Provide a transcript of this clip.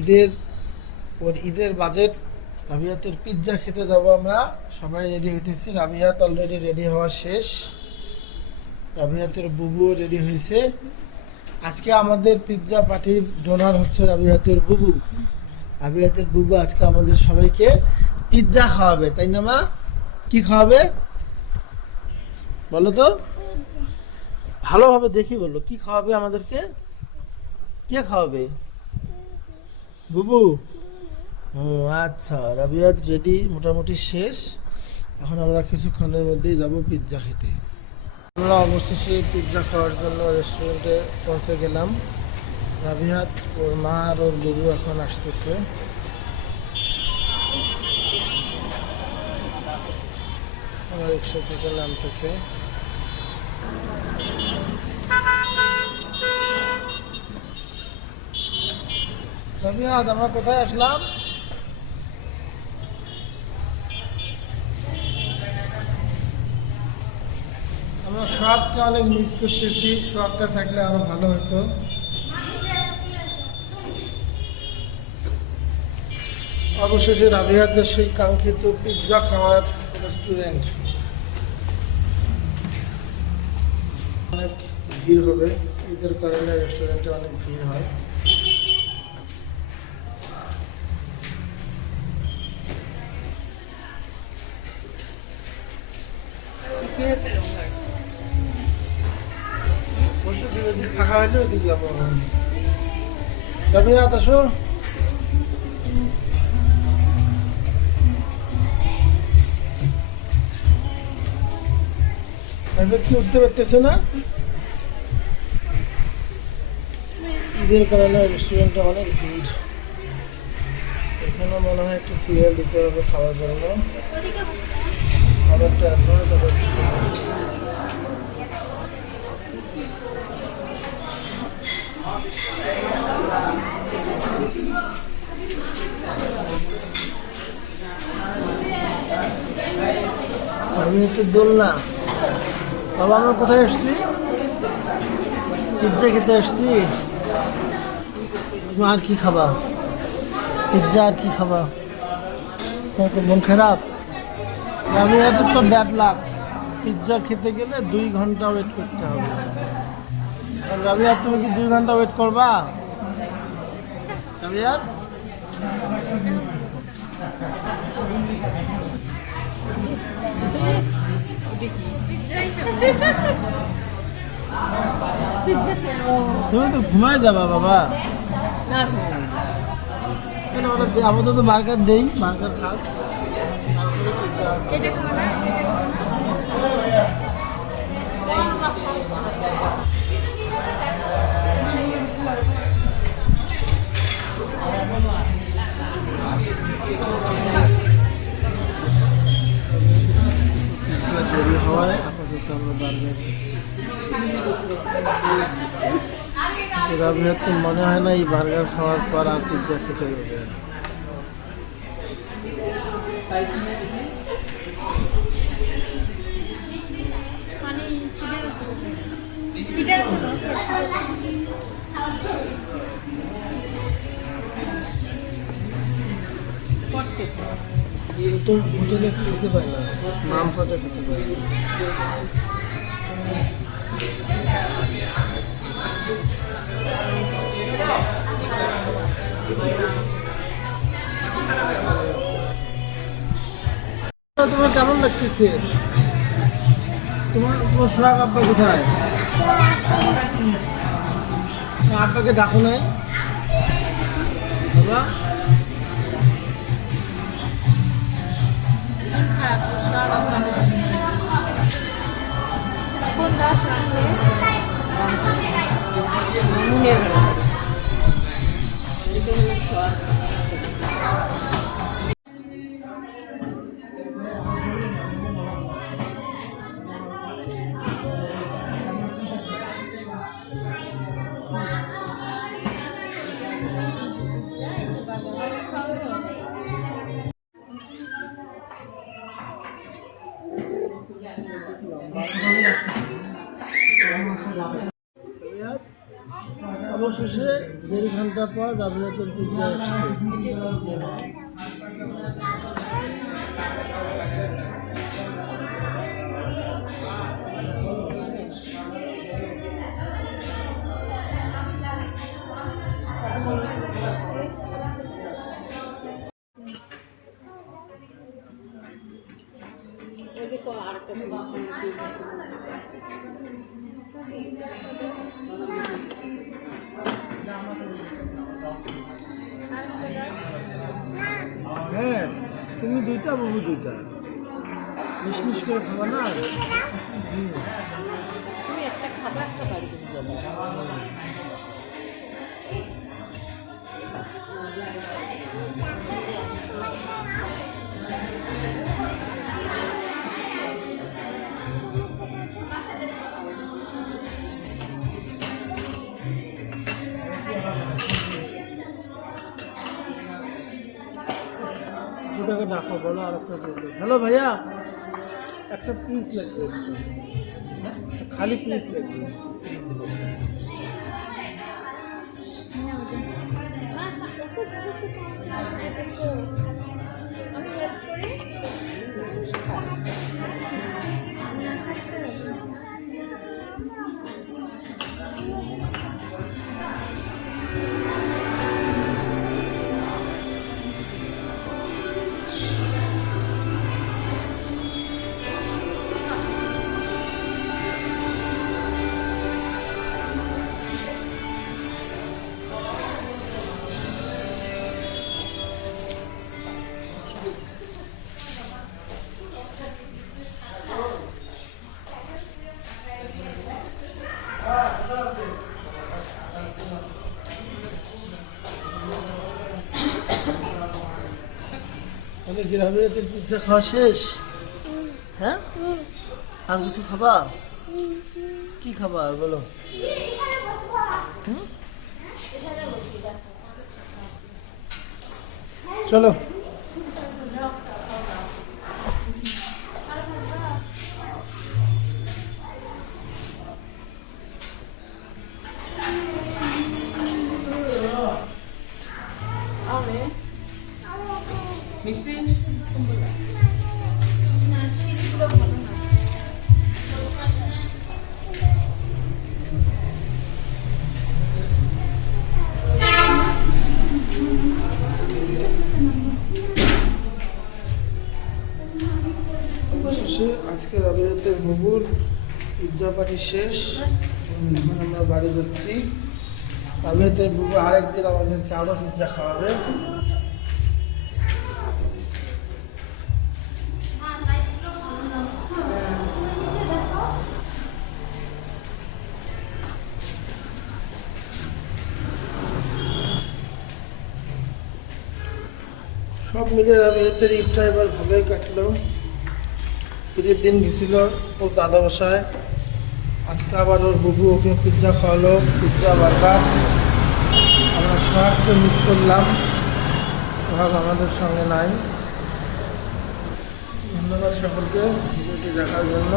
ঈদের budget রাবিয়াতের pizza খেতে যাব আমরা। সবাই রেডি হইতেছি। রাবিয়াত অলরেডি রেডি হওয়া শেষ, রাবিয়াতের বুবুও রেডি হয়েছে। আজকে আমাদের পিৎজা পার্টির ডোনার হচ্ছে রাবিয়াতের বুবু। রাবিয়াতের বুবু আজকে আমাদের সবাইকে পিৎজা খাওয়াবে, তাই না মা? কি খাওয়াবে বলো তো, ভালোভাবে দেখি বলো, কি খাওয়াবে আমাদেরকে? কে খাওয়াবে? বুবু। ও আচ্ছা, রাবিয়াত রেডি মোটামুটি শেষ। এখন আমরা কিছুক্ষণের মধ্যেই যাব পিৎজা খেতে। আমরা অবশেষে পিৎজা খাওয়ার জন্য রেস্টুরেন্টে পৌঁছে গেলাম। রাবিয়াত, ওর মা আর ওর বুবু এখন আসতেছে। আমার রিক্সা থেকে নামতেছে। রাবিয়াত, আমরা কোথায় আসলাম? আমরা সোহাগকে অনেক মিস করতেছি। সোহাগটা থাকলে আরো ভালো হতো। অবশেষে রাবিয়াতের সেই কাঙ্ক্ষিত পিৎজা খাওয়ার রেস্টুরেন্ট। অনেক ভিড় হবে, ঈদের কারণে রেস্টুরেন্টে অনেক ভিড় হয়। ফাঁকা হইলে ওইদিকে যাবো। রাবিয়াত আসো। কি উঠতে পারতেছে না? ঈদের কারণে রেস্টুরেন্টে অনেক ভিড়। এখানে মনে হয় একটু সিরিয়াল দিতে হবে খাওয়ার জন্য। খাবারটা অ্যাডভান্স অর্ডার দিতে হবে। আমি একটু দোলনা। বাবা, আমরা কোথায় আসছি? পিৎজা খেতে আসছি। তুমি আর কি খাবা? পিৎজা আর কি খাবা? তোমার তো মন খারাপ। আমি এত তো ব্যাড লাক, পিৎজা খেতে গেলে 2 ঘন্টা ওয়েট করতে হবে। আর রাবিয়া, তুমি কি 2 ঘন্টা ওয়েট করবা? রাবিয়া, তুমি তো ঘুমায় যাবা বাবা। আপাতত বার্গার দেই, বার্গার খাও। দেরি হওয়ায় আপাতত আমরা বার্গার খাচ্ছি। রাবিয়াত তো মনে হয় না এই বার্গার খাওয়ার পর আর পিৎজা খেতে পারবে। তো হোটেলে খেতে পারে না, নাম পাতে খেতে পারে। তোমার কেমন লাগতেছে? তোমার সোহাগ আব্বা কোথায়? আব্বাকে ডাকো নাই বাবা? অবশেষে 1.5 ঘন্টা পর রাবিয়াতের পিৎজা আসছে। হ্যাঁ, তুমি 2টা, বাবু 2টা মিশমিশ করে খাবা না। তুমি একটা খাবার একটা বাড়ি করে দেবো। দুটাকে ডাকো, বলো আর একটা বলবে। হ্যালো ভাইয়া, একটা পিস লাগবে extra। খালি পিস লাগবে। তাহলে কি রাবিয়াতের পিৎজা খাওয়া শেষ? হ্যাঁ, আর কিছু খাবা? কি খাবা আর বলো? চলো। অবশেষে আজকে রাবিয়াতের বুবুর পিৎজা পার্টি শেষ। এখন আমরা বাড়ি যাচ্ছি। রাবিয়াতের বুবু আরেকদিন আমাদেরকে আরও পিৎজা খাওয়াবে। সব মিলে রাবিয়াতের ঈদটা এবার ভালোই কাটলো। ঈদের দিন গেছিল ওর দাদা বাসায়, আজকে আবার ওর বুবু ওকে পিৎজা খাওয়ালো, পিৎজা বার্গার। আমরা সোহাগকে মিস করলাম, সোহাগ আমাদের সঙ্গে নাই। ধন্যবাদ সকলকে ভিডিওটি দেখার জন্য।